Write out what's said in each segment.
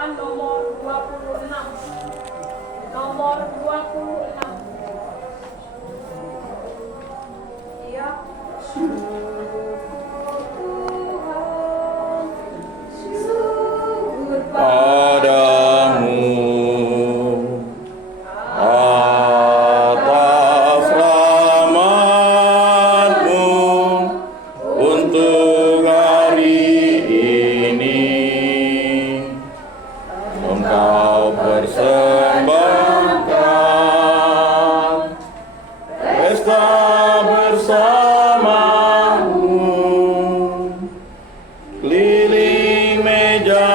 percetakan nomor 26. Nomor 26. Iya. Padamu atas rahmat-Mu untuk hari ini. Engkau persembahkan pesta bersamamu, keliling meja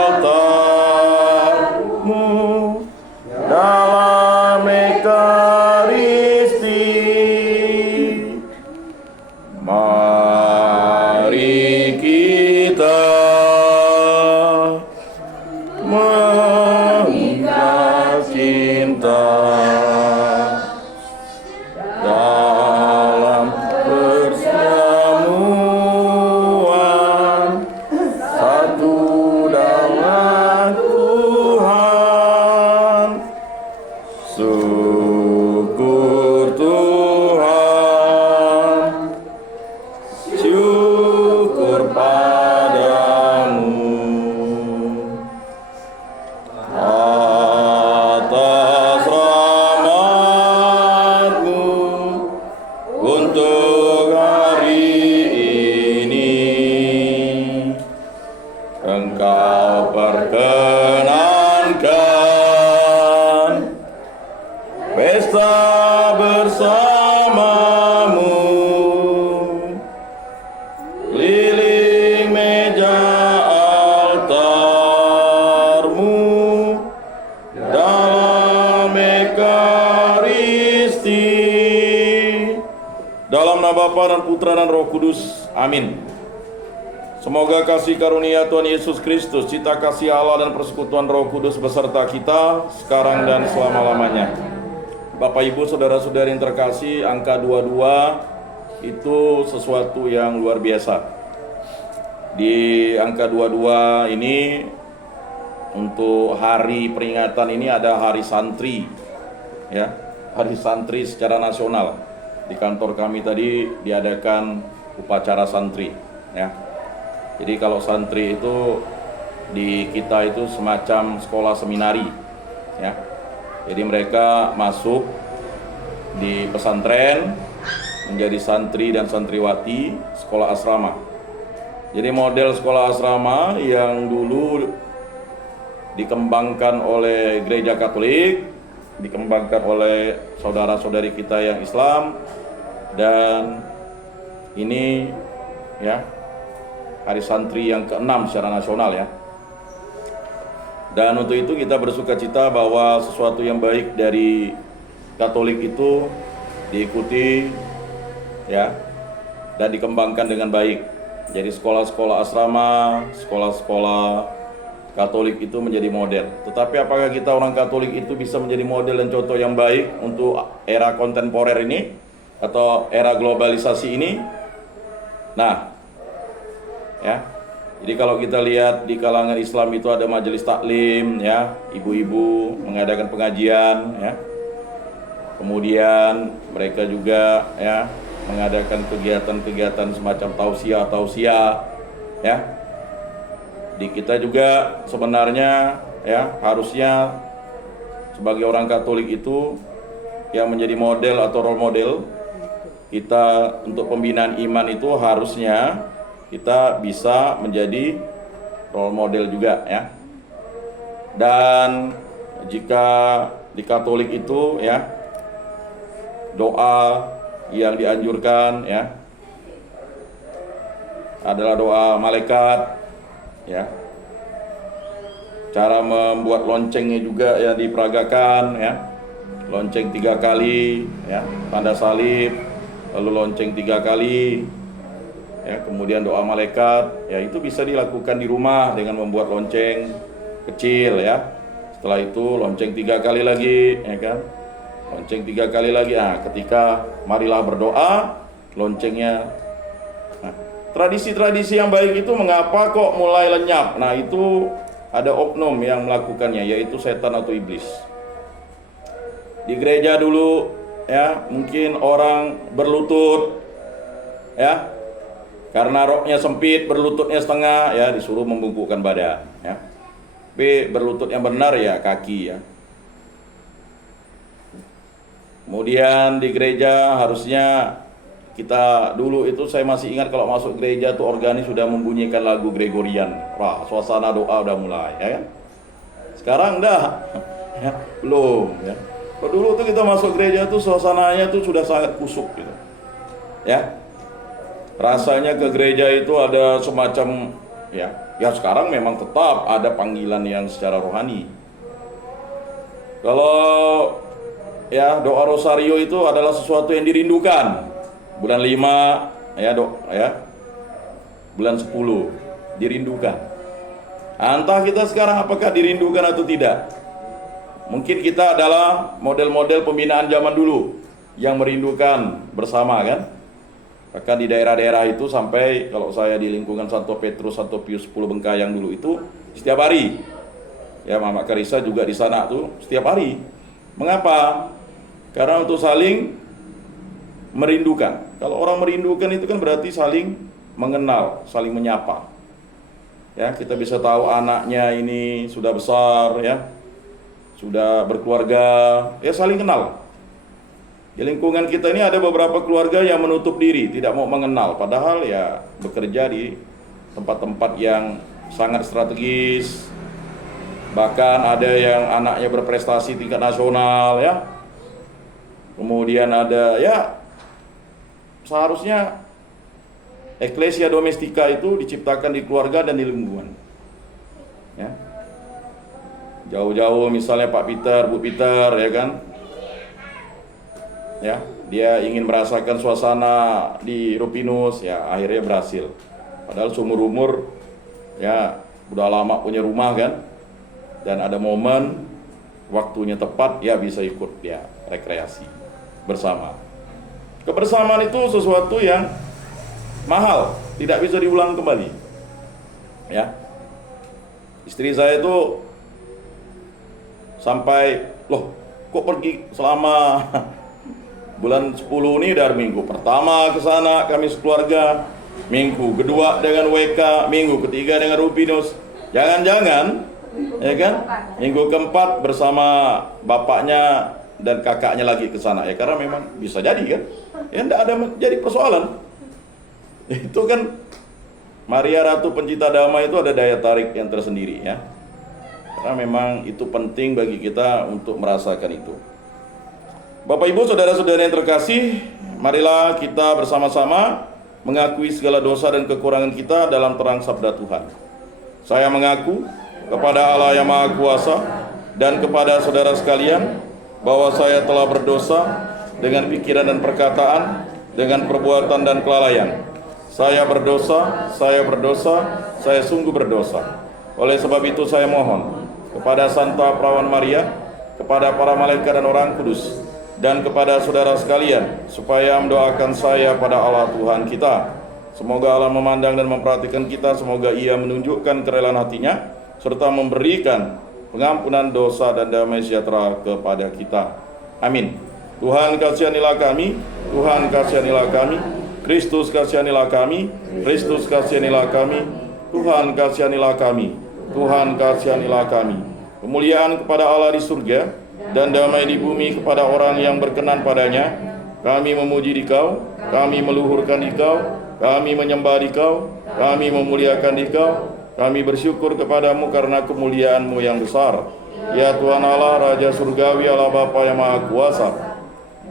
altarmu dalam Ekaristi. Mari kita mengikat cinta dalam perjamuan satu dengan Tuhan. Syukur Tuhan, syukur padamu atas rahmat-Mu untuk hari ini. Engkau perkenankan pesta bersamamu, keliling meja altarmu dalam Ekaristi. Dalam nama Bapa dan Putra dan Roh Kudus. Amin. Semoga kasih karunia Tuhan Yesus Kristus, cita kasih Allah dan persekutuan Roh Kudus beserta kita sekarang dan selama-lamanya. Bapak Ibu saudara-saudari yang terkasih, angka 22 itu sesuatu yang luar biasa. Di angka 22 ini, untuk hari peringatan ini ada hari santri, ya, hari santri secara nasional. Di kantor kami tadi diadakan upacara santri, ya. Jadi kalau santri itu di kita itu semacam sekolah seminari, ya. Jadi mereka masuk di pesantren menjadi santri dan santriwati sekolah asrama. Jadi model sekolah asrama yang dulu dikembangkan oleh Gereja Katolik, dikembangkan oleh saudara-saudari kita yang Islam, dan ini ya hari santri yang ke-6 secara nasional, ya. Dan untuk itu kita bersuka cita bahwa sesuatu yang baik dari Katolik itu diikuti, ya, dan dikembangkan dengan baik. Jadi sekolah-sekolah asrama, sekolah-sekolah Katolik itu menjadi model. Tetapi apakah kita orang Katolik itu bisa menjadi model dan contoh yang baik untuk era kontemporer ini atau era globalisasi ini? Nah, ya. Jadi kalau kita lihat di kalangan Islam itu ada majelis taklim, ya, ibu-ibu mengadakan pengajian, ya. Kemudian mereka juga, ya, mengadakan kegiatan-kegiatan semacam tausiah, ya. Di kita juga sebenarnya, ya, harusnya sebagai orang Katolik itu yang menjadi model atau role model kita untuk pembinaan iman itu harusnya kita bisa menjadi role model juga, ya. Dan jika di Katolik itu, ya, doa yang dianjurkan, ya, adalah doa malaikat, ya. Cara membuat loncengnya juga yang diperagakan, ya. Lonceng 3 kali, ya, tanda salib, lalu lonceng 3 kali, ya, kemudian doa malaikat, ya, itu bisa dilakukan di rumah dengan membuat lonceng kecil, ya. Setelah itu lonceng 3 kali lagi, ya kan, lonceng 3 kali lagi. Nah, ketika marilah berdoa, loncengnya. Nah, tradisi-tradisi yang baik itu mengapa kok mulai lenyap? Nah, itu ada oknum yang melakukannya, yaitu setan atau iblis. Di gereja dulu ya, mungkin orang berlutut ya, karena roknya sempit, berlututnya setengah ya, disuruh membungkukkan badan ya. Tapi berlutut yang benar ya kaki ya. Kemudian di gereja harusnya kita dulu itu, saya masih ingat kalau masuk gereja tuh organis sudah membunyikan lagu Gregorian. Wah, suasana doa udah mulai ya kan. Sekarang enggak. Ya, belum ya. Kalau dulu tuh kita masuk gereja tuh suasananya tuh sudah sangat kusuk gitu. Ya. Rasanya ke gereja itu ada semacam ya sekarang memang tetap ada panggilan yang secara rohani. Kalau ya doa rosario itu adalah sesuatu yang dirindukan. Bulan 5 ya bulan 10 dirindukan. Entah kita sekarang apakah dirindukan atau tidak. Mungkin kita adalah model-model pembinaan zaman dulu yang merindukan bersama kan. Bahkan di daerah-daerah itu sampai kalau saya di lingkungan Santo Petrus, Santo Pius 10 Bengkayang dulu itu setiap hari. Ya, Mama Karissa juga di sana tuh setiap hari. Mengapa? Karena untuk saling merindukan. Kalau orang merindukan itu kan berarti saling mengenal, saling menyapa. Ya, kita bisa tahu anaknya ini sudah besar ya, sudah berkeluarga, ya saling kenal. Di lingkungan kita ini ada beberapa keluarga yang menutup diri, tidak mau mengenal, padahal ya bekerja di tempat-tempat yang sangat strategis. Bahkan ada yang anaknya berprestasi tingkat nasional ya. Kemudian ada ya, seharusnya eklesia domestika itu diciptakan di keluarga dan di lingkungan. Ya. Jauh-jauh misalnya Pak Peter, Bu Peter ya kan. Ya, dia ingin merasakan suasana di Rupinus, ya akhirnya berhasil. Padahal seumur umur ya udah lama punya rumah kan, dan ada momen waktunya tepat ya bisa ikut ya rekreasi bersama. Kebersamaan itu sesuatu yang mahal, tidak bisa diulang kembali. Ya, istri saya itu sampai loh kok pergi selama bulan 10 ini dari minggu pertama ke sana kami sekeluarga, minggu kedua dengan WK, minggu ketiga dengan Rupinus. Jangan-jangan ya kan, minggu keempat bersama bapaknya dan kakaknya lagi ke sana ya, karena memang bisa jadi kan. Ya enggak ada jadi persoalan. Itu kan Maria Ratu Pencipta Damai itu ada daya tarik yang tersendiri ya. Karena memang itu penting bagi kita untuk merasakan itu. Bapak Ibu, saudara-saudara yang terkasih, marilah kita bersama-sama mengakui segala dosa dan kekurangan kita dalam terang sabda Tuhan. Saya mengaku kepada Allah yang Maha Kuasa dan kepada saudara sekalian bahwa saya telah berdosa dengan pikiran dan perkataan, dengan perbuatan dan kelalaian. Saya berdosa, saya sungguh berdosa. Oleh sebab itu saya mohon kepada Santa Perawan Maria, kepada para malaikat dan orang kudus, dan kepada saudara sekalian, supaya mendoakan saya pada Allah Tuhan kita. Semoga Allah memandang dan memperhatikan kita, semoga Ia menunjukkan kerelaan hatinya, serta memberikan pengampunan dosa dan damai sejahtera kepada kita. Amin. Tuhan kasihanilah kami, Tuhan kasihanilah kami, Kristus kasihanilah kami, Kristus kasihanilah kami, Tuhan kasihanilah kami, Tuhan kasihanilah kami. Kemuliaan kepada Allah di surga dan damai di bumi kepada orang yang berkenan padanya. Kami memuji Dikau, kami meluhurkan Dikau, kami menyembah Dikau, kami memuliakan Dikau, kami bersyukur kepadamu karena kemuliaan-Mu yang besar. Ya Tuhan Allah, Raja Surgawi, Allah Bapa yang Maha Kuasa.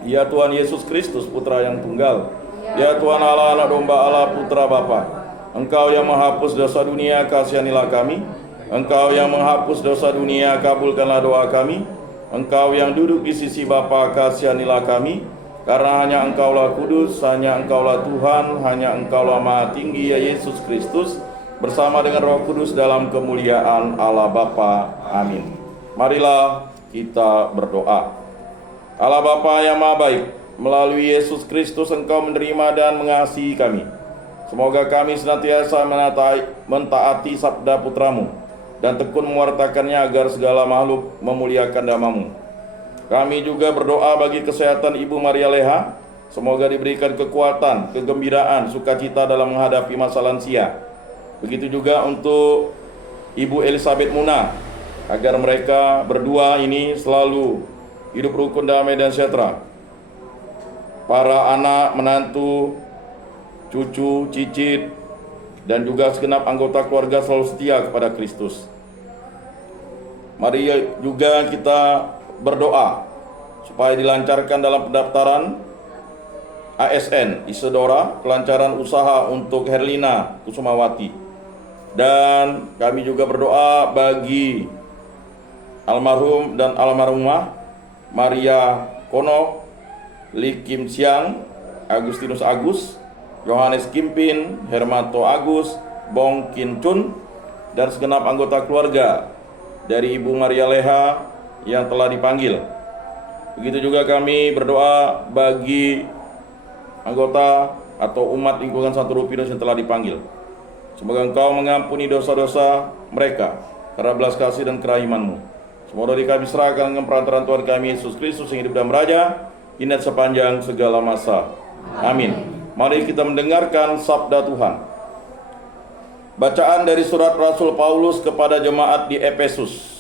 Ya Tuhan Yesus Kristus, Putra yang Tunggal. Ya Tuhan Allah, Anak Domba Allah, Putra Bapa. Engkau yang menghapus dosa dunia, kasihanilah kami. Engkau yang menghapus dosa dunia, kabulkanlah doa kami. Engkau yang duduk di sisi Bapa, kasihanilah kami. Karena hanya Engkaulah kudus, hanya Engkaulah Tuhan, hanya Engkaulah Maha Tinggi, ya Yesus Kristus, bersama dengan Roh Kudus dalam kemuliaan Allah Bapa. Amin. Marilah kita berdoa. Allah Bapa yang Maha Baik, melalui Yesus Kristus Engkau menerima dan mengasihi kami. Semoga kami senantiasa mentaati sabda Putramu, dan tekun mewartakannya agar segala makhluk memuliakan nama-Mu. Kami juga berdoa bagi kesehatan Ibu Maria Leha, semoga diberikan kekuatan, kegembiraan, sukacita dalam menghadapi masa lansia. Begitu juga untuk Ibu Elizabeth Muna, agar mereka berdua ini selalu hidup rukun, damai, dan sejahtera. Para anak, menantu, cucu, cicit, dan juga segenap anggota keluarga selalu setia kepada Kristus. Mari juga kita berdoa supaya dilancarkan dalam pendaftaran ASN Isidora, kelancaran usaha untuk Herlina Kusumawati. Dan kami juga berdoa bagi almarhum dan almarhumah Maria Kono, Li Kim Siang, Agustinus Agus, Yohanes Kimpin, Hermanto Agus, Bong Kin Chun, dan segenap anggota keluarga dari Ibu Maria Leha yang telah dipanggil. Begitu juga kami berdoa bagi anggota atau umat lingkungan Santo Rufinus yang telah dipanggil. Semoga Engkau mengampuni dosa-dosa mereka karena belas kasih dan kerahiman-Mu. Semua doa kami serahkan dengan perantaraan Tuhan kami Yesus Kristus yang hidup dan beraja, kini sepanjang segala masa. Amin. Mari kita mendengarkan sabda Tuhan. Bacaan dari surat Rasul Paulus kepada jemaat di Efesus.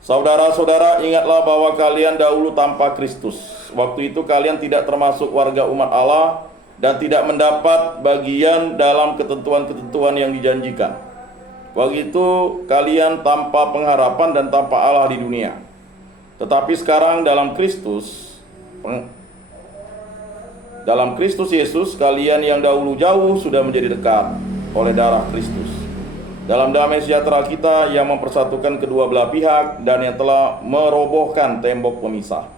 Saudara-saudara, ingatlah bahwa kalian dahulu tanpa Kristus. Waktu itu kalian tidak termasuk warga umat Allah dan tidak mendapat bagian dalam ketentuan-ketentuan yang dijanjikan. Waktu itu kalian tanpa pengharapan dan tanpa Allah di dunia. Tetapi sekarang dalam Kristus Yesus, kalian yang dahulu jauh sudah menjadi dekat oleh darah Kristus. Dalam damai sejahtera kita yang mempersatukan kedua belah pihak dan yang telah merobohkan tembok pemisah,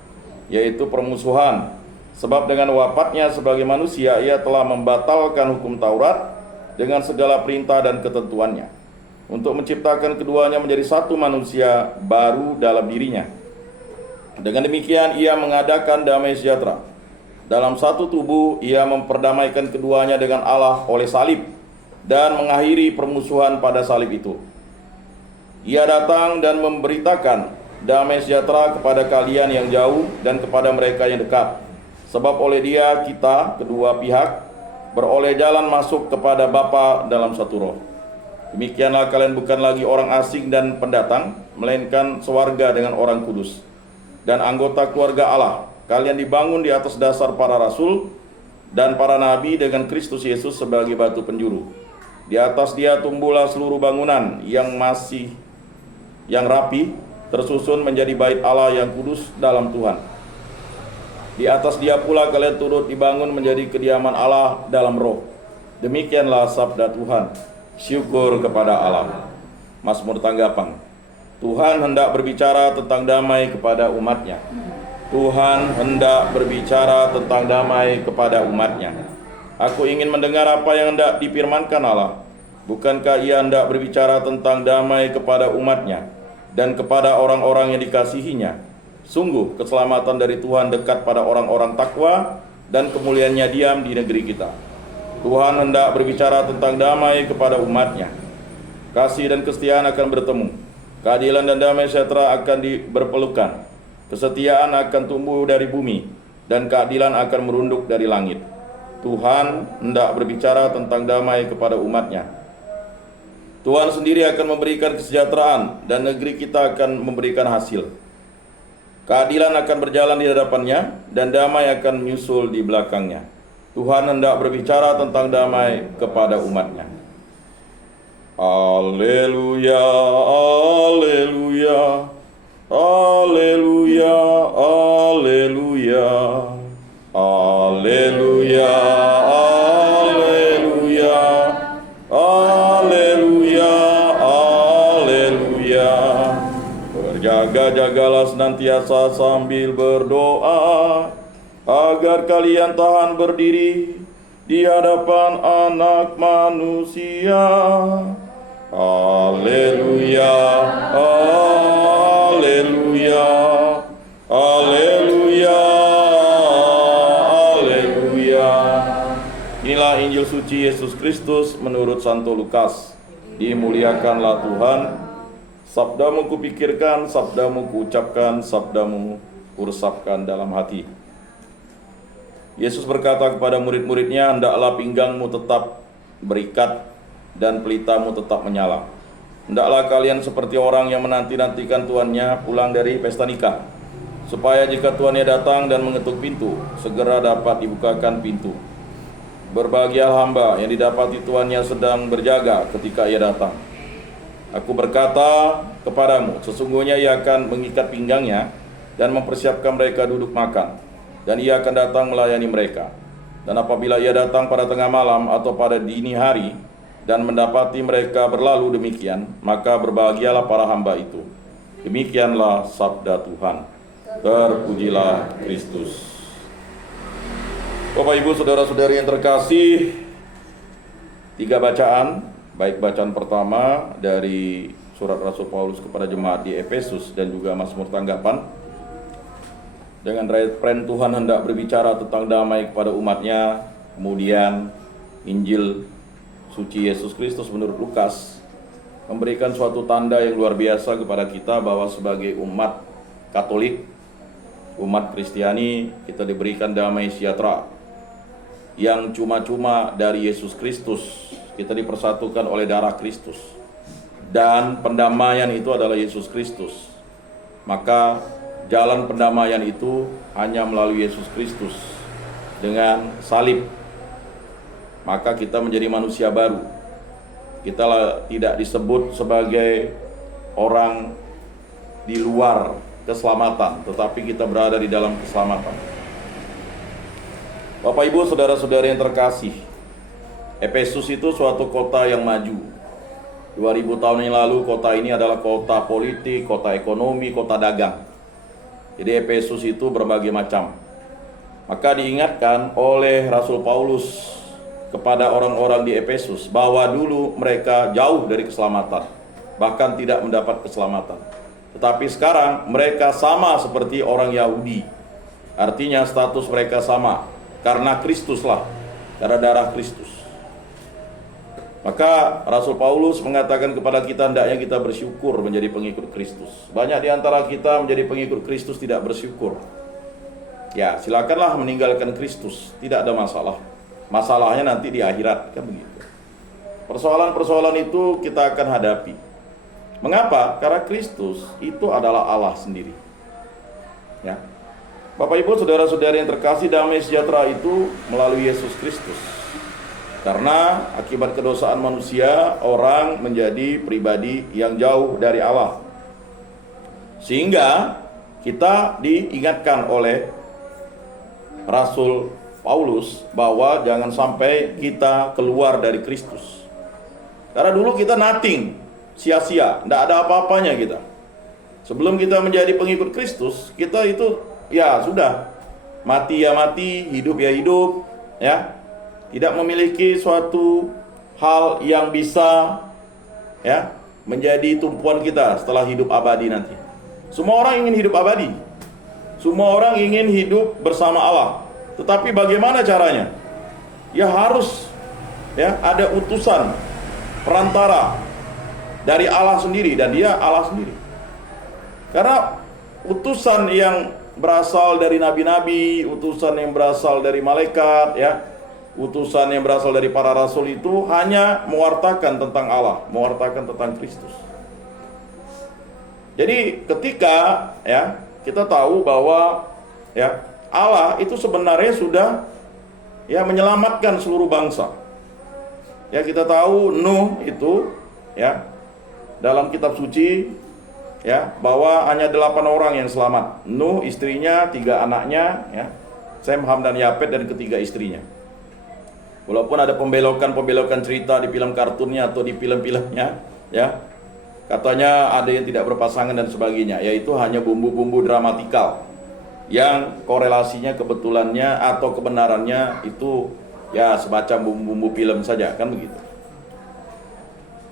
yaitu permusuhan. Sebab dengan wafatnya sebagai manusia, ia telah membatalkan hukum Taurat dengan segala perintah dan ketentuannya, untuk menciptakan keduanya menjadi satu manusia baru dalam dirinya. Dengan demikian ia mengadakan damai sejahtera. Dalam satu tubuh ia memperdamaikan keduanya dengan Allah oleh salib dan mengakhiri permusuhan pada salib itu. Ia datang dan memberitakan damai sejahtera kepada kalian yang jauh dan kepada mereka yang dekat. Sebab oleh Dia kita kedua pihak beroleh jalan masuk kepada Bapa dalam satu roh. Demikianlah kalian bukan lagi orang asing dan pendatang, melainkan sewarga dengan orang kudus dan anggota keluarga Allah. Kalian dibangun di atas dasar para rasul dan para nabi dengan Kristus Yesus sebagai batu penjuru. Di atas Dia tumbuhlah seluruh bangunan yang rapi, tersusun menjadi bait Allah yang kudus dalam Tuhan. Di atas Dia pula kalian turut dibangun menjadi kediaman Allah dalam roh. Demikianlah sabda Tuhan. Syukur kepada Allah. Mazmur tanggapan. Tuhan hendak berbicara tentang damai kepada umatnya. Tuhan hendak berbicara tentang damai kepada umatnya. Aku ingin mendengar apa yang hendak difirmankan Allah. Bukankah Ia hendak berbicara tentang damai kepada umatnya dan kepada orang-orang yang dikasihinya? Sungguh keselamatan dari Tuhan dekat pada orang-orang takwa dan kemuliaannya diam di negeri kita. Tuhan hendak berbicara tentang damai kepada umatnya. Kasih dan kesetiaan akan bertemu. Keadilan dan damai sejahtera akan berpelukan. Kesetiaan akan tumbuh dari bumi dan keadilan akan merunduk dari langit. Tuhan hendak berbicara tentang damai kepada umatnya. Tuhan sendiri akan memberikan kesejahteraan dan negeri kita akan memberikan hasil. Keadilan akan berjalan di hadapannya dan damai akan menyusul di belakangnya. Tuhan hendak berbicara tentang damai kepada umatnya. Haleluya, haleluya. Haleluya, haleluya, haleluya, haleluya, haleluya, haleluya. Berjaga-jagalah senantiasa sambil berdoa, agar kalian tahan berdiri di hadapan Anak Manusia. Haleluya, haleluya, haleluya, haleluya. Inilah Injil suci Yesus Kristus menurut Santo Lukas. Dimuliakanlah Tuhan. Sabdamu kupikirkan, sabdamu kuucapkan, sabdamu kuresapkan dalam hati. Yesus berkata kepada murid-muridnya, hendaklah pinggangmu tetap berikat dan pelitamu tetap menyala. Hendaklah kalian seperti orang yang menanti-nantikan tuannya pulang dari pesta nikah, supaya jika tuannya datang dan mengetuk pintu, segera dapat dibukakan pintu. Berbahagialah hamba yang didapati tuannya sedang berjaga ketika ia datang. Aku berkata kepadamu, sesungguhnya ia akan mengikat pinggangnya dan mempersiapkan mereka duduk makan, dan ia akan datang melayani mereka. Dan apabila ia datang pada tengah malam atau pada dini hari dan mendapati mereka berlalu demikian, maka berbahagialah para hamba itu. Demikianlah sabda Tuhan. Terpujilah Kristus. Bapak Ibu saudara-saudari yang terkasih, 3 bacaan, baik bacaan pertama dari surat Rasul Paulus kepada jemaat di Efesus dan juga Mazmur tanggapan dengan referen Tuhan hendak berbicara tentang damai kepada umatnya. Kemudian Injil suci Yesus Kristus menurut Lukas memberikan suatu tanda yang luar biasa kepada kita bahwa sebagai umat Katolik, umat Kristiani, kita diberikan damai sejahtera yang cuma-cuma dari Yesus Kristus. Kita dipersatukan oleh darah Kristus, dan pendamaian itu adalah Yesus Kristus. Maka jalan pendamaian itu hanya melalui Yesus Kristus dengan salib. Maka kita menjadi manusia baru. Kita tidak disebut sebagai orang di luar keselamatan, tetapi kita berada di dalam keselamatan. Bapak Ibu saudara-saudari yang terkasih, Efesus itu suatu kota yang maju. 2000 tahun yang lalu kota ini adalah kota politik, kota ekonomi, kota dagang. Jadi Efesus itu berbagai macam. Maka diingatkan oleh Rasul Paulus kepada orang-orang di Efesus bahwa dulu mereka jauh dari keselamatan, bahkan tidak mendapat keselamatan. Tetapi sekarang mereka sama seperti orang Yahudi. Artinya status mereka sama karena Kristuslah, karena darah Kristus. Maka Rasul Paulus mengatakan kepada kita, hendaknya kita bersyukur menjadi pengikut Kristus. Banyak di antara kita menjadi pengikut Kristus tidak bersyukur. Ya, silakanlah meninggalkan Kristus, tidak ada masalah. Masalahnya nanti di akhirat, kan begitu. Persoalan-persoalan itu kita akan hadapi. Mengapa? Karena Kristus itu adalah Allah sendiri. Ya. Bapak Ibu saudara-saudari yang terkasih, damai sejahtera itu melalui Yesus Kristus. Karena akibat kedosaan manusia, orang menjadi pribadi yang jauh dari Allah. Sehingga kita diingatkan oleh Rasul Paulus bahwa jangan sampai kita keluar dari Kristus. Karena dulu kita nothing, sia-sia, tidak ada apa-apanya kita. Sebelum kita menjadi pengikut Kristus, kita itu ya sudah, mati ya mati, hidup ya hidup, ya. Tidak memiliki suatu hal yang bisa ya menjadi tumpuan kita setelah hidup abadi nanti. Semua orang ingin hidup abadi. Semua orang ingin hidup bersama Allah. Tetapi bagaimana caranya? Ya harus ya ada utusan perantara dari Allah sendiri, dan dia Allah sendiri. Karena utusan yang berasal dari nabi-nabi, utusan yang berasal dari malaikat, ya, utusan yang berasal dari para rasul itu hanya mewartakan tentang Allah, mewartakan tentang Kristus. Jadi ketika ya kita tahu bahwa ya Allah itu sebenarnya sudah ya menyelamatkan seluruh bangsa. Ya kita tahu Nuh itu ya dalam kitab suci ya bahwa hanya 8 orang yang selamat. Nuh, istrinya, 3 anaknya ya, Sem, Ham dan Yafet, dan ketiga istrinya. Walaupun ada pembelokan cerita di film kartunnya atau di film-filmnya, ya, katanya ada yang tidak berpasangan dan sebagainya, yaitu hanya bumbu-bumbu dramatikal yang korelasinya, kebetulannya atau kebenarannya itu ya semacam bumbu-bumbu film saja, kan begitu.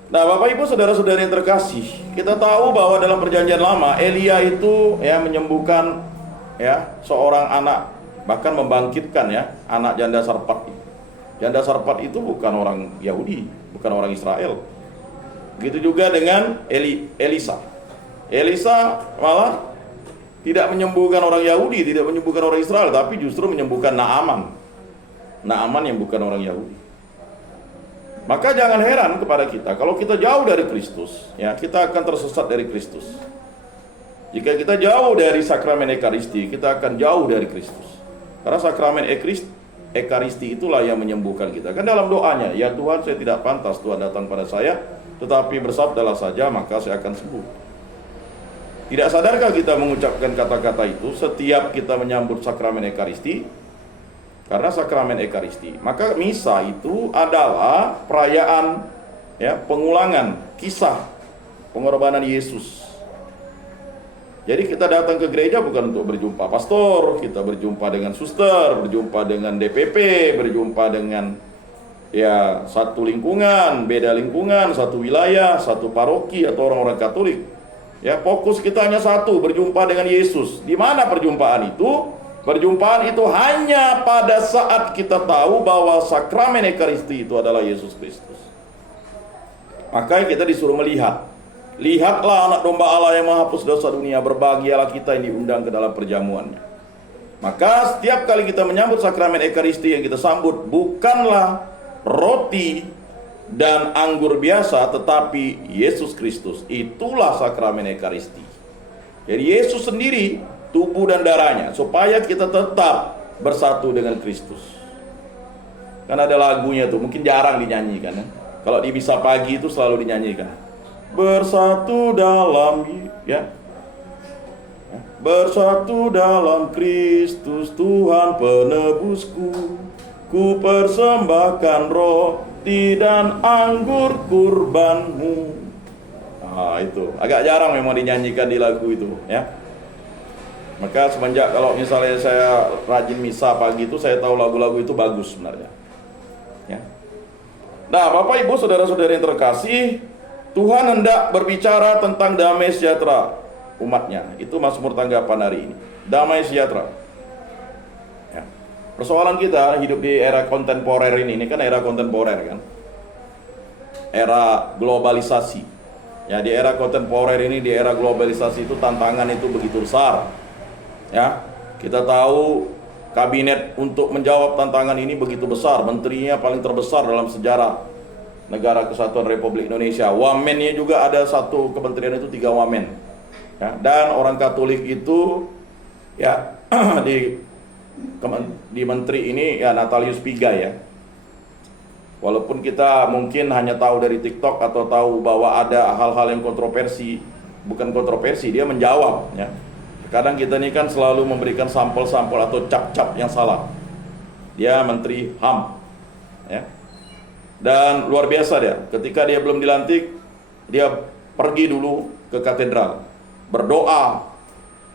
Nah, Bapak Ibu saudara-saudari yang terkasih, kita tahu bahwa dalam perjanjian lama Elia itu ya menyembuhkan ya seorang anak, bahkan membangkitkan ya anak janda Sarpat. Janda Sarpat itu bukan orang Yahudi, bukan orang Israel. Begitu juga dengan Elisa. Elisa malah tidak menyembuhkan orang Yahudi, tidak menyembuhkan orang Israel, tapi justru menyembuhkan Naaman. Naaman yang bukan orang Yahudi. Maka jangan heran kepada kita kalau kita jauh dari Kristus, ya, kita akan tersesat dari Kristus. Jika kita jauh dari sakramen Ekaristi, kita akan jauh dari Kristus. Karena sakramen Ekaristi itulah yang menyembuhkan kita. Kan dalam doanya, ya Tuhan, saya tidak pantas Tuhan datang pada saya, tetapi bersabdalah saja maka saya akan sembuh. Tidak sadarkah kita mengucapkan kata-kata itu setiap kita menyambut sakramen Ekaristi? Karena sakramen Ekaristi, maka misa itu adalah perayaan, ya, pengulangan kisah pengorbanan Yesus. Jadi kita datang ke gereja bukan untuk berjumpa pastor, kita berjumpa dengan suster, berjumpa dengan DPP, berjumpa dengan, ya, satu lingkungan, beda lingkungan, satu wilayah, satu paroki atau orang-orang Katolik. Ya, fokus kita hanya satu, berjumpa dengan Yesus. Di mana perjumpaan itu? Perjumpaan itu hanya pada saat kita tahu bahwa sakramen Ekaristi itu adalah Yesus Kristus. Maka kita disuruh melihat. Lihatlah anak domba Allah yang menghapus dosa dunia, berbahagialah kita yang diundang ke dalam perjamuannya. Maka setiap kali kita menyambut sakramen Ekaristi, yang kita sambut bukanlah roti dan anggur biasa, tetapi Yesus Kristus. Itulah sakramen Ekaristi. Jadi Yesus sendiri tubuh dan darahnya, supaya kita tetap bersatu dengan Kristus. Kan ada lagunya tuh, mungkin jarang dinyanyikan, ya. Kalau di misa pagi itu selalu dinyanyikan. Bersatu dalam, ya, bersatu dalam Kristus Tuhan penebusku, ku persembahkan roti dan anggur kurbanmu. Nah, itu agak jarang memang dinyanyikan di lagu itu, ya. Maka semenjak kalau misalnya saya rajin misa pagi itu, saya tahu lagu-lagu itu bagus sebenarnya, ya. Nah, Bapak Ibu saudara-saudari yang terkasih, Tuhan hendak berbicara tentang damai sejahtera umatnya. Itu Mazmur tanggapan hari ini, damai sejahtera, ya. Persoalan kita hidup di era kontemporer ini kan era kontemporer, kan, era globalisasi. Ya, di era kontemporer ini, di era globalisasi itu tantangan itu begitu besar. Ya, kita tahu kabinet untuk menjawab tantangan ini begitu besar, menterinya paling terbesar dalam sejarah Negara Kesatuan Republik Indonesia. Wamennya juga ada satu kementerian itu 3 wamen. Ya, dan orang Katolik itu, ya, di menteri ini, ya, Natalius Pigai, ya. Walaupun kita mungkin hanya tahu dari TikTok atau tahu bahwa ada hal-hal yang kontroversi, bukan kontroversi, dia menjawab, ya. Kadang kita ini kan selalu memberikan sampel-sampel atau cap-cap yang salah. Dia Menteri HAM, ya. Dan luar biasa dia, ketika dia belum dilantik, dia pergi dulu ke katedral, berdoa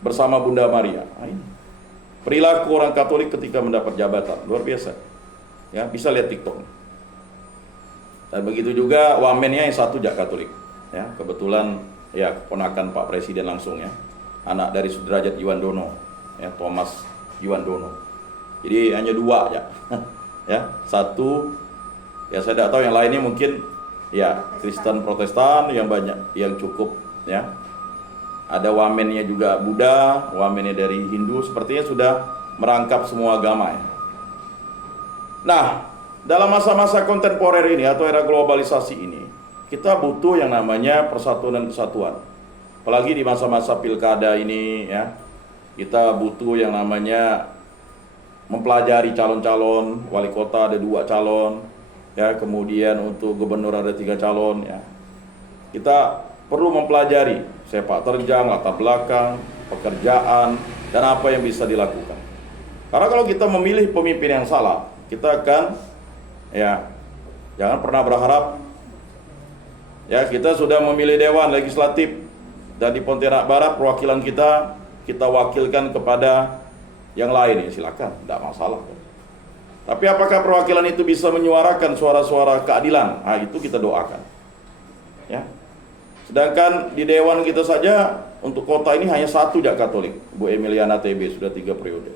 bersama Bunda Maria. Nah, ini perilaku orang Katolik ketika mendapat jabatan, luar biasa. Ya, bisa lihat TikTok. Dan begitu juga wamennya yang satu jak Katolik. Ya, kebetulan, ya, keponakan Pak Presiden langsung, ya. Anak dari Sudrajat Yuwandono, ya, Thomas Yuwandono. Jadi hanya 2, ya. Ya, satu, ya, saya tidak tahu yang lainnya mungkin, ya, Kristen Protestan yang banyak, yang cukup, ya. Ada wamennya juga Buddha, wamennya dari Hindu, sepertinya sudah merangkap semua agama, ya. Nah, dalam masa-masa kontemporer ini atau era globalisasi ini, kita butuh yang namanya persatuan dan kesatuan. Apalagi di masa-masa pilkada ini, ya, kita butuh yang namanya mempelajari calon-calon. Wali kota ada 2 calon, ya, kemudian untuk gubernur ada 3 calon, ya. Kita perlu mempelajari sepak terjang, latar belakang, pekerjaan, dan apa yang bisa dilakukan. Karena kalau kita memilih pemimpin yang salah, kita akan, ya, jangan pernah berharap, ya, kita sudah memilih dewan legislatif. Dan di Pontianak Barat perwakilan kita wakilkan kepada yang lain, ya, silakan, tidak masalah. Tapi apakah perwakilan itu bisa menyuarakan suara-suara keadilan? Nah, itu kita doakan, ya. Sedangkan di dewan kita saja untuk kota ini hanya 1 jak Katolik, Bu Emiliana TB, sudah 3 periode.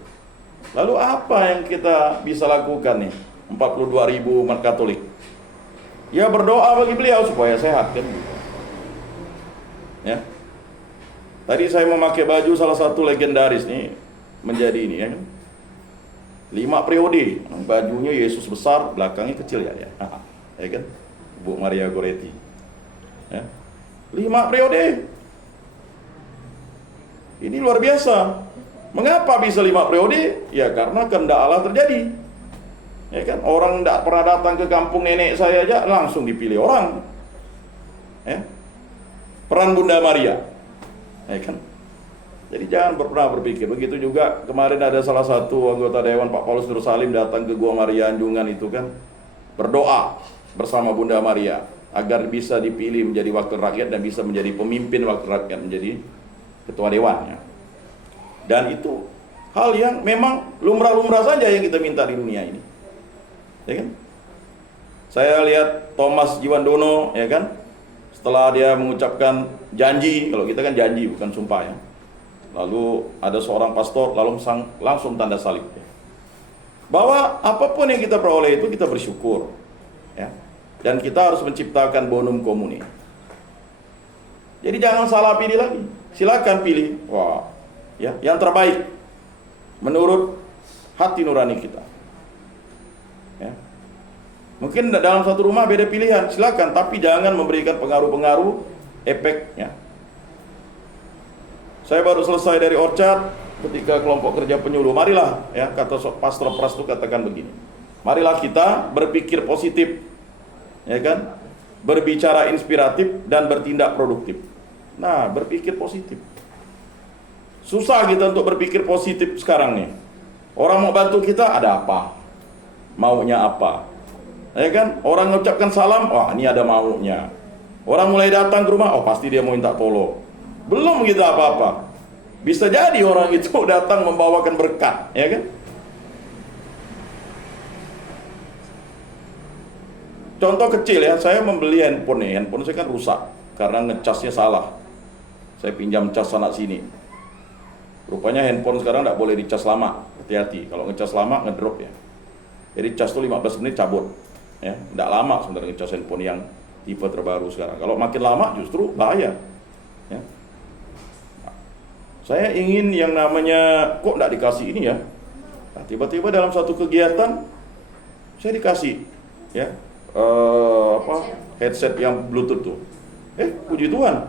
Lalu apa yang kita bisa lakukan nih? 42.000 umat Katolik. Ya, berdoa bagi beliau supaya sehat, kan. Ya. Tadi saya memakai baju salah satu legendaris nih, menjadi ini ya kan. 5 periode, bajunya Yesus besar, belakangnya kecil ya. Ya kan? Bu Maria Goretti. Ya. 5 periode. Ini luar biasa. Mengapa bisa 5 periode? Ya karena kehendak Allah terjadi. Ya kan? Orang tidak pernah datang ke kampung nenek saya aja langsung dipilih orang. Ya. Peran Bunda Maria. Ya kan? Jadi jangan pernah berpikir. Begitu juga kemarin ada salah satu anggota dewan, Pak Paulus Nur Salim, datang ke Gua Maria Anjungan itu kan, berdoa bersama Bunda Maria agar bisa dipilih menjadi wakil rakyat dan bisa menjadi pemimpin wakil rakyat, menjadi ketua dewan. Ya. Dan itu hal yang memang lumrah-lumrah saja yang kita minta di dunia ini. Ya kan? Saya lihat Thomas Jiwandono, ya kan? Setelah dia mengucapkan janji, kalau kita kan janji bukan sumpah ya. Lalu ada seorang pastor langsung tanda salib. Bahwa apapun yang kita peroleh itu kita bersyukur. Ya. Dan kita harus menciptakan bonum comune. Jadi jangan salah pilih lagi. Silakan pilih. Wah, ya, yang terbaik menurut hati nurani kita. Ya. Mungkin dalam satu rumah beda pilihan, silakan, tapi jangan memberikan pengaruh-pengaruh efek. Ya. Saya baru selesai dari Orchard ketika kelompok kerja penyuluh. Marilah, ya, kata Pastor Pras itu katakan begini. Marilah kita berpikir positif, ya kan, berbicara inspiratif dan bertindak produktif. Nah, berpikir positif. Susah kita untuk berpikir positif sekarang nih. Orang mau bantu kita, ada apa? Maunya apa? Ya kan? Orang mengucapkan salam, wah ini ada maunya. Orang mulai datang ke rumah, oh pasti dia mau minta tolong. Belum kita apa-apa. Bisa jadi orang itu datang membawakan berkat, ya kan? Contoh kecil ya, saya membeli handphone nih. Handphone saya kan rusak karena ngecasnya salah. Saya pinjam cas sana sini. Rupanya handphone sekarang tidak boleh dicas lama. Hati-hati, kalau ngecas lama ngedrop ya. Jadi cas tuh 15 menit cabut. Ya, tidak lama sebenarnya ngecas handphone yang tipe terbaru sekarang. Kalau makin lama justru bahaya. Ya. Nah, saya ingin yang namanya kok tidak dikasih ini ya. Nah, tiba-tiba dalam satu kegiatan saya dikasih ya headset yang Bluetooth tuh. Puji Tuhan.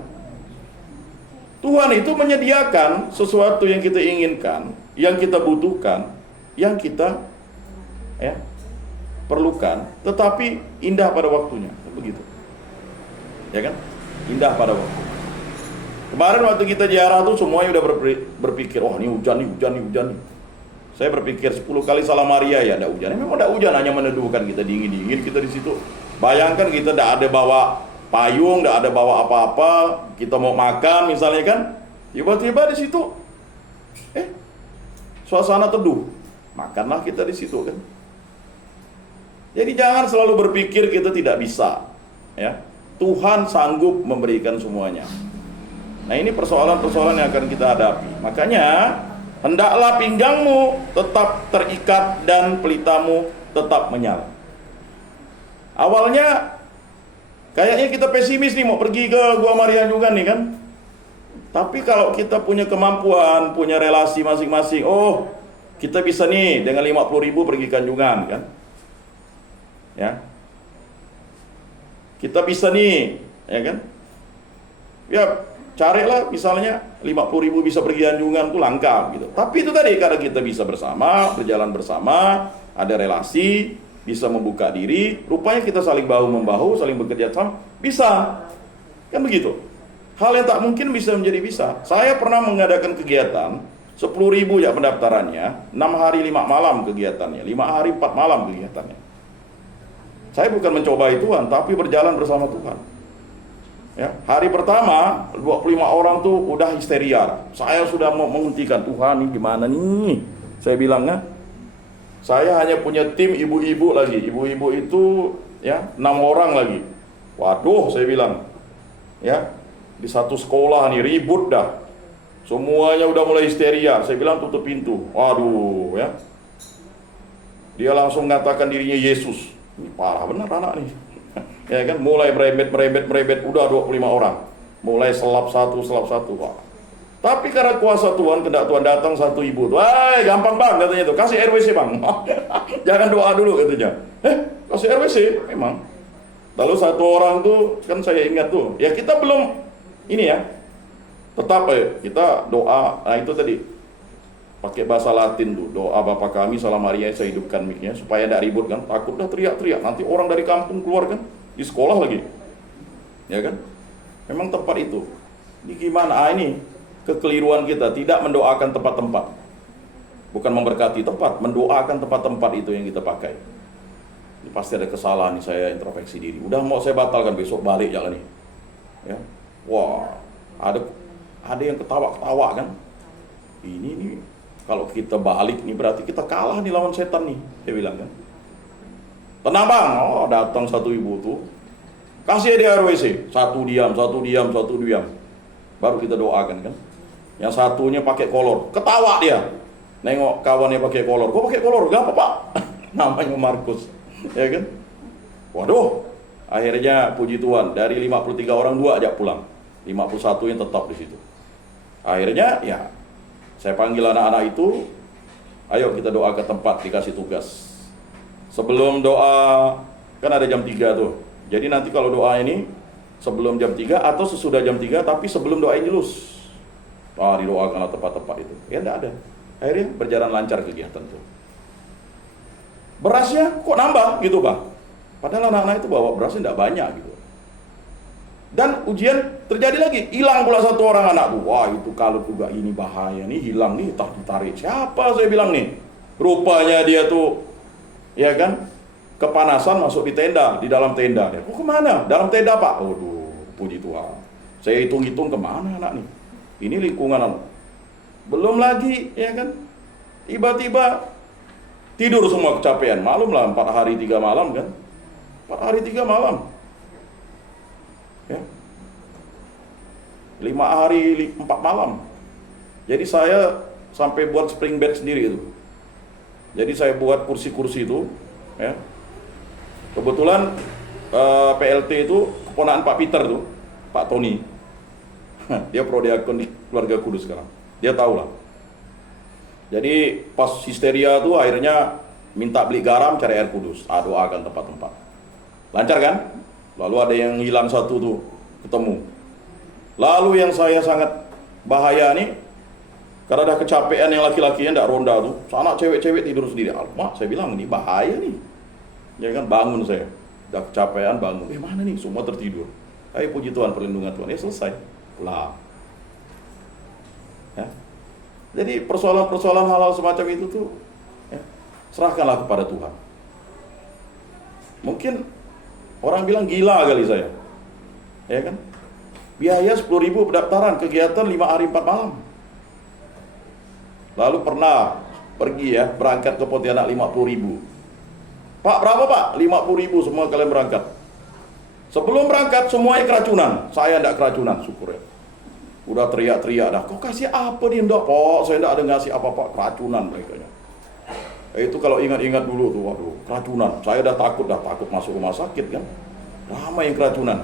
Tuhan itu menyediakan sesuatu yang kita inginkan, yang kita butuhkan, yang kita ya perlukan, tetapi indah pada waktunya, begitu. Ya kan? Indah pada waktu. Kemarin waktu kita ziarah tuh semuanya udah berpikir, oh ini hujan nih. Saya berpikir 10 kali salam Maria ya, ada hujan. Memang ada hujan, hanya meneduhkan kita dingin kita di situ. Bayangkan kita tidak ada bawa payung, tidak ada bawa apa-apa, kita mau makan misalnya kan, tiba-tiba di situ, suasana teduh, makanlah kita di situ kan. Jadi jangan selalu berpikir kita tidak bisa, ya. Tuhan sanggup memberikan semuanya. Nah ini persoalan-persoalan yang akan kita hadapi. Makanya hendaklah pinggangmu tetap terikat dan pelitamu tetap menyala. Awalnya kayaknya kita pesimis nih mau pergi ke Gua Maria Anjungan nih kan. Tapi kalau kita punya kemampuan, punya relasi masing-masing, oh kita bisa nih dengan 50.000 pergi ke Anjungan kan. Ya. Kita bisa nih, ya kan? Ya, carilah misalnya 50.000 bisa pergi Anjungan itu langka gitu. Tapi itu tadi karena kita bisa bersama, berjalan bersama, ada relasi, bisa membuka diri, rupanya kita saling bahu-membahu, saling bekerja sama, bisa. Kan begitu. Hal yang tak mungkin bisa menjadi bisa. Saya pernah mengadakan kegiatan 10.000 ya pendaftarannya, 6 hari 5 malam kegiatannya, 5 hari 4 malam kegiatannya. Saya bukan mencobai Tuhan, tapi berjalan bersama Tuhan. Ya, hari pertama 25 orang tuh udah histeria. Saya sudah mau menghentikan, Tuhan ini gimana nih? Saya bilangnya, saya hanya punya tim ibu-ibu lagi. Ibu-ibu itu ya 6 orang lagi. Waduh, saya bilang, ya di satu sekolah nih ribut dah. Semuanya udah mulai histeria. Saya bilang tutup pintu. Waduh, ya. Dia langsung mengatakan dirinya Yesus. Ini parah benar anak nih. Ya kan, mulai merembet, udah 25 orang. mulai selap satu, Pak. Tapi karena kuasa Tuhan, kehendak Tuhan, datang satu ibu tuh, gampang bang katanya itu, kasih RWC bang. Jangan doa dulu katanya. Kasih RWC, memang. Lalu satu orang tuh, kan saya ingat tuh, ya kita belum, ini ya, tetap kita doa, nah itu tadi, pakai bahasa Latin tuh, doa Bapa kami, salam Maria, saya hidupkan mic-nya, supaya tidak ribut kan, takut dah teriak-teriak, nanti orang dari kampung keluar kan, di sekolah lagi, ya kan, memang tempat itu, ini gimana, ini, kekeliruan kita, tidak mendoakan tempat-tempat, bukan memberkati tempat, mendoakan tempat-tempat itu yang kita pakai. Ini pasti ada kesalahan nih, saya introspeksi diri. Udah mau saya batalkan, besok balik jalan nih. Ya. Wah, ada yang ketawa-ketawa kan. Ini nih, kalau kita balik nih berarti kita kalah nih lawan setan nih, dia bilang kan. Tenang bang, datang satu ibu tuh, kasih dia RWC, satu diam, baru kita doakan kan. Yang satunya pakai kolor, ketawa dia, nengok kawannya pakai kolor, kok pakai kolor, gak apa pak, namanya Markus, ya kan. Waduh, akhirnya puji Tuhan, dari 53 orang 2 ajak pulang, 51 yang tetap di situ. Akhirnya ya, saya panggil anak-anak itu, ayo kita doa ke tempat, dikasih tugas. Sebelum doa, kan ada jam 3 tuh, jadi nanti kalau doa ini, sebelum jam 3 atau sesudah jam 3, tapi sebelum doa Injilus. Didoakanlah tempat-tempat itu. Ya enggak ada. Akhirnya berjalan lancar kegiatan itu. Berasnya kok nambah gitu bang. Padahal anak-anak itu bawa berasnya enggak banyak gitu. Dan ujian terjadi lagi. Hilang pula satu orang anak tuh. Wah itu kalau juga ini bahaya nih. Hilang nih, tak ditarik. Siapa saya bilang nih? Rupanya dia tuh, ya kan, kepanasan masuk di tenda. Di dalam tenda. Kok kemana? Dalam tenda pak. Waduh, puji Tuhan. Saya hitung-hitung kemana anak nih. Ini lingkungan belum lagi, ya kan, tiba-tiba tidur semua kecapean. Malum lah 4 hari 3 malam kan, 4 hari 3 malam ya, 5 hari 4 malam. Jadi saya sampai buat spring bed sendiri itu. Jadi saya buat kursi-kursi itu ya. Kebetulan PLT itu keponakan Pak Peter tuh, Pak Tony. Dia prodiakon di keluarga kudus sekarang. Dia tahu lah. Jadi pas histeria tuh akhirnya minta beli garam, cari air kudus. Doakan tempat-tempat. Lancar kan? Lalu ada yang hilang satu tuh, ketemu. Lalu yang saya sangat bahaya nih, karena ada kecapean yang laki-lakinya enggak ronda tuh. Anak cewek-cewek tidur sendiri. Mak, saya bilang ini bahaya nih. Ya kan, bangun saya. Udah kecapean bangun. Mana nih? Semua tertidur. Ayo puji Tuhan, perlindungan Tuhan. Ya selesai. Pulang. Ya. Jadi persoalan-persoalan hal-hal semacam itu tuh ya, serahkanlah kepada Tuhan. Mungkin orang bilang gila kali saya, ya kan? Biaya 10.000 pendaftaran kegiatan 5 hari 4 malam. Lalu pernah pergi ya, berangkat ke Pontianak 50.000. Pak berapa pak? 50.000 semua kalian berangkat. Sebelum berangkat semuanya keracunan. Saya tidak keracunan, syukur ya. Udah teriak-teriak dah. Kau kasih apa nih? Enggak, Pak. Saya tidak ada ngasih apa-apa. Keracunan mereka. Itu kalau ingat-ingat dulu tuh, waduh, keracunan. Saya udah takut masuk rumah sakit kan. Ramai yang keracunan.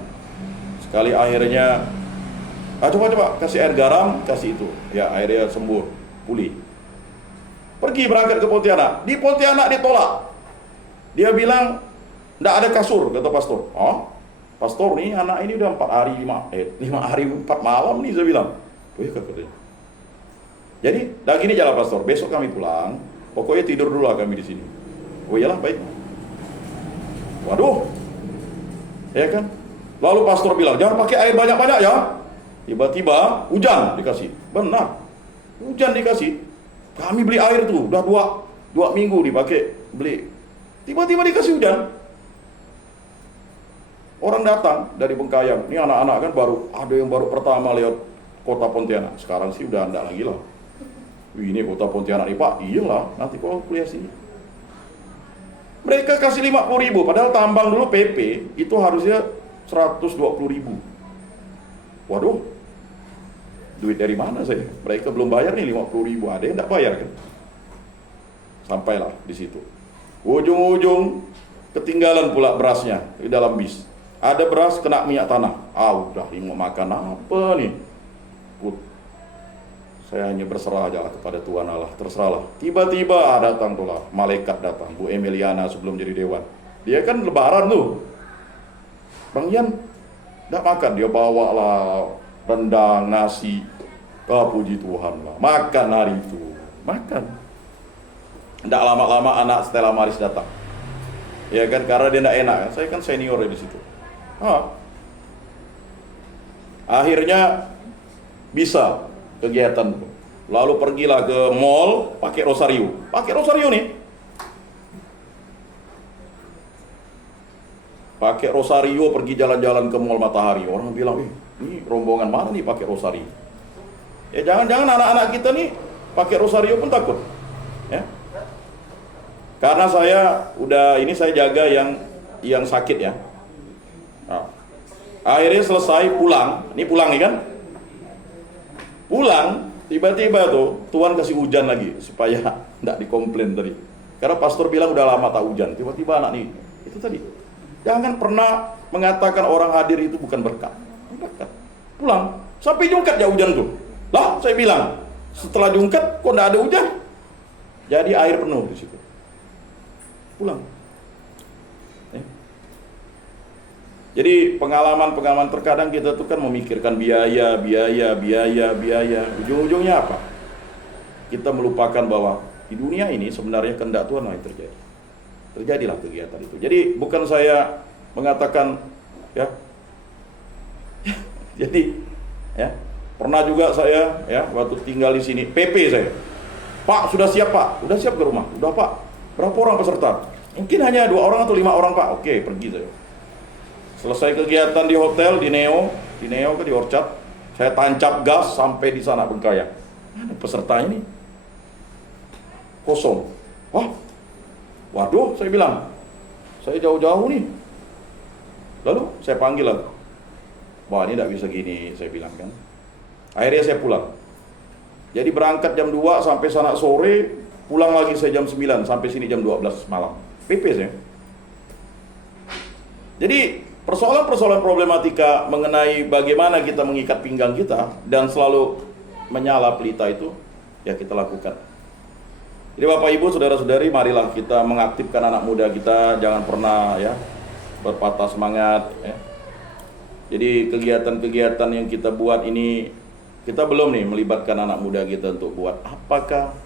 Sekali akhirnya, coba kasih air garam, kasih itu. Ya, akhirnya sembuh, pulih. Pergi berangkat ke Pontianak. Di Pontianak ditolak. Dia bilang, enggak ada kasur, kata pastor. Pastor nih anak ini udah 4 hari 5 hari 4 malam nih, saya bilang. Ya katanya. Jadi, dah gini jalan pastor, besok kami pulang, pokoknya tidur dulu lah kami di sini. Oh iyalah, baik. Waduh. Ya kan? Lalu pastor bilang, jangan pakai air banyak-banyak ya. Tiba-tiba hujan dikasih. Benar. Hujan dikasih. Kami beli air tuh, udah 2 minggu dipakai beli. Tiba-tiba dikasih hujan. Orang datang dari Bengkayang, ini anak-anak kan ada yang baru pertama lewat kota Pontianak. Sekarang sih udah enggak lagi lah. Ini kota Pontianak nih pak, iyalah nanti kau kuliah sini. Mereka kasih 50.000, padahal tambang dulu PP itu harusnya 120.000. Waduh, duit dari mana saya? Mereka belum bayar nih 50.000, ada yang enggak bayar kan? Sampailah di situ. Ujung-ujung ketinggalan pula berasnya di dalam bis. Ada beras kena minyak tanah. Udah ini mau makan apa nih? Saya hanya berserah aja kepada Tuhan Allah, terserahlah. Tiba-tiba datang tuh lah, malaikat datang, Bu Emiliana sebelum jadi dewan. Dia kan lebaran tuh. Bang Yan, enggak makan, dia bawa lah rendang, nasi. Puji Tuhan lah, makan hari itu. Makan. Enggak lama-lama anak Stella Maris datang. Ya kan, karena dia enggak enak kan. Saya kan senior di situ. Akhirnya bisa kegiatan. Lalu pergilah ke mall pakai rosario. Pakai rosario nih. Pakai rosario pergi jalan-jalan ke mall Matahari. Orang bilang, ini rombongan mana nih pakai rosario? Ya jangan-jangan anak-anak kita nih pakai rosario pun takut. Ya. Karena saya jaga yang sakit ya. Nah, akhirnya selesai pulang. Ini pulang nih kan? Pulang, tiba-tiba tuh Tuhan kasih hujan lagi supaya enggak dikomplain tadi. Karena pastor bilang udah lama tak hujan. Tiba-tiba anak nih, itu tadi. Jangan pernah mengatakan orang hadir itu bukan berkat. Berkat. Pulang, sampai Jungkat ya hujan tuh. Lah, saya bilang, setelah Jungkat kok enggak ada hujan? Jadi air penuh di situ. Pulang. Jadi pengalaman-pengalaman terkadang kita tuh kan memikirkan biaya. Ujung-ujungnya apa? Kita melupakan bahwa di dunia ini sebenarnya kehendak Tuhan yang terjadi. Terjadilah kegiatan itu. Jadi bukan saya mengatakan ya. Jadi ya, pernah juga saya ya waktu tinggal di sini PP saya. Pak, sudah siap Pak? Udah siap ke rumah? Udah Pak. Berapa orang peserta? Mungkin hanya 2 orang atau 5 orang Pak. Oke, pergi saya. Selesai kegiatan di hotel, di Neo ke di Orchard, saya tancap gas sampai di sana Bengkayang. Mana pesertanya nih? Kosong. Waduh, saya bilang, saya jauh-jauh nih. Lalu saya panggil lagi. Wah, ini tidak bisa gini, saya bilang kan. Akhirnya saya pulang. Jadi berangkat jam 2 sampai sana sore, pulang lagi saya jam 9 sampai sini jam 12 malam. PP saya. Jadi persoalan-persoalan problematika mengenai bagaimana kita mengikat pinggang kita dan selalu menyala pelita itu ya kita lakukan. Jadi Bapak Ibu, saudara-saudari, marilah kita mengaktifkan anak muda kita, jangan pernah ya berpatah semangat ya. Jadi kegiatan-kegiatan yang kita buat ini, kita belum nih melibatkan anak muda kita untuk buat. Apakah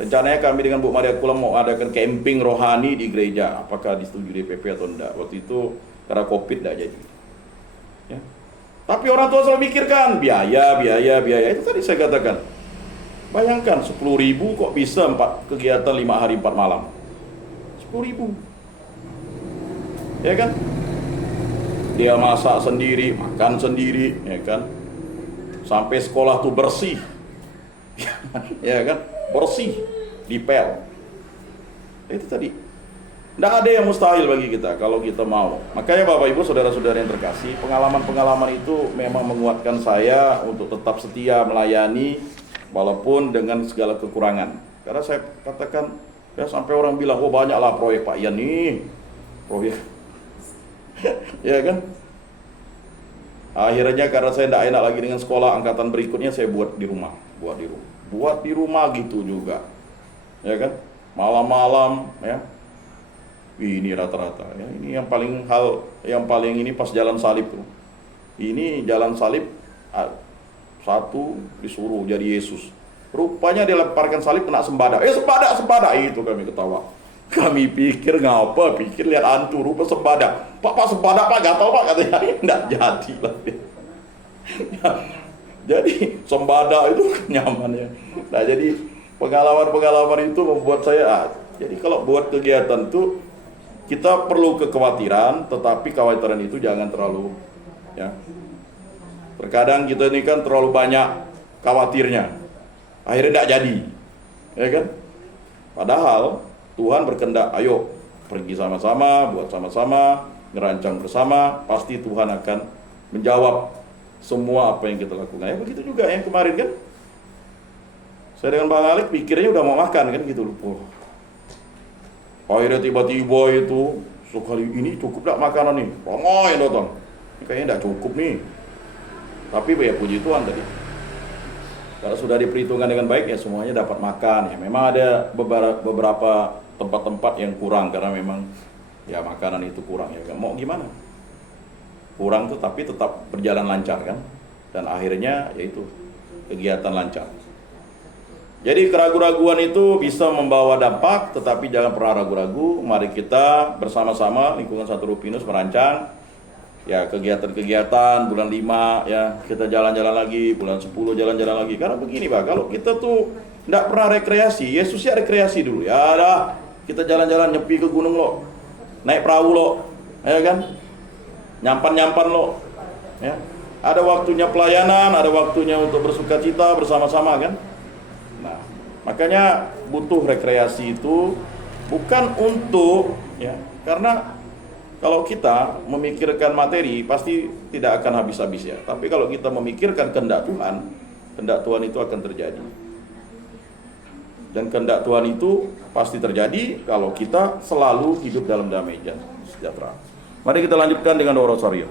rencananya kami dengan Bu Maria Kulam mau adakan camping rohani di gereja, apakah disetujui DPP atau enggak? Waktu itu karena COVID tidak jadi. Ya. Tapi orang tua selalu mikirkan biaya. Itu tadi saya katakan. Bayangkan 10.000 kok bisa 4 kegiatan 5 hari 4 malam. 10.000. Ya kan? Dia masak sendiri, makan sendiri, ya kan? Sampai sekolah tuh bersih. Ya kan? Bersih, dipel. Itu tadi. Tidak ada yang mustahil bagi kita kalau kita mau. Makanya Bapak Ibu saudara-saudara yang terkasih, pengalaman-pengalaman itu memang menguatkan saya untuk tetap setia melayani walaupun dengan segala kekurangan. Karena saya katakan ya sampai orang bilang, banyaklah proyek Pak Ian nih. Proyek. Ya kan? Akhirnya karena saya tidak enak lagi dengan sekolah angkatan berikutnya, saya buat di rumah. Buat di rumah gitu juga. Ya kan? Malam-malam ya. Ini rata-rata ya. Ini yang paling ini pas jalan salib tuh. Ini jalan salib satu disuruh jadi Yesus. Rupanya dia lemparkan salib kena sembada. Sembada itu kami ketawa. Kami pikir ngapa? Lihat hantu rupa sembada. Pak sembada Pak, gatal Pak katanya. Enggak jadi lah. Jadi sembada itu nyamannya. Nah, jadi pengalaman-pengalaman itu membuat saya jadi kalau buat kegiatan itu kita perlu kekhawatiran, tetapi kekhawatiran itu jangan terlalu ya. Terkadang kita ini kan terlalu banyak khawatirnya, akhirnya tidak jadi, ya kan? Padahal Tuhan berkehendak, ayo pergi sama-sama, buat sama-sama, ngerancang bersama, pasti Tuhan akan menjawab semua apa yang kita lakukan. Ya begitu juga yang kemarin kan, saya dengan Bang Alik pikirnya udah mau makan kan gitu loh. Akhirnya tiba-tiba itu sekali ini cukup gak makanan nih, ramai datang. kayaknya tidak cukup nih. Tapi ya puji Tuhan tadi. Kalau sudah diperhitungkan dengan baik ya semuanya dapat makan ya. Memang ada beberapa tempat-tempat yang kurang karena memang ya makanan itu kurang ya. Mau gimana? Kurang tuh tapi tetap berjalan lancar kan. Dan akhirnya yaitu kegiatan lancar. Jadi keraguan-raguan itu bisa membawa dampak, tetapi jangan pernah ragu-ragu. Mari kita bersama-sama lingkungan Satu Rupinus merancang ya kegiatan-kegiatan bulan 5 ya, kita jalan-jalan lagi, bulan 10 jalan-jalan lagi. Karena begini Pak, kalau kita tuh tidak pernah rekreasi, Yesusnya rekreasi dulu. Ya dah, kita jalan-jalan nyepi ke gunung lo, naik perahu lo, ya kan? Nyampan-nyampan lo. Ya. Ada waktunya pelayanan, ada waktunya untuk bersukacita bersama-sama kan? Nah, makanya butuh rekreasi itu bukan untuk ya, karena kalau kita memikirkan materi pasti tidak akan habis-habis ya. Tapi kalau kita memikirkan kehendak Tuhan itu akan terjadi. Dan kehendak Tuhan itu pasti terjadi kalau kita selalu hidup dalam damai dan sejahtera. Mari kita lanjutkan dengan doa rosario.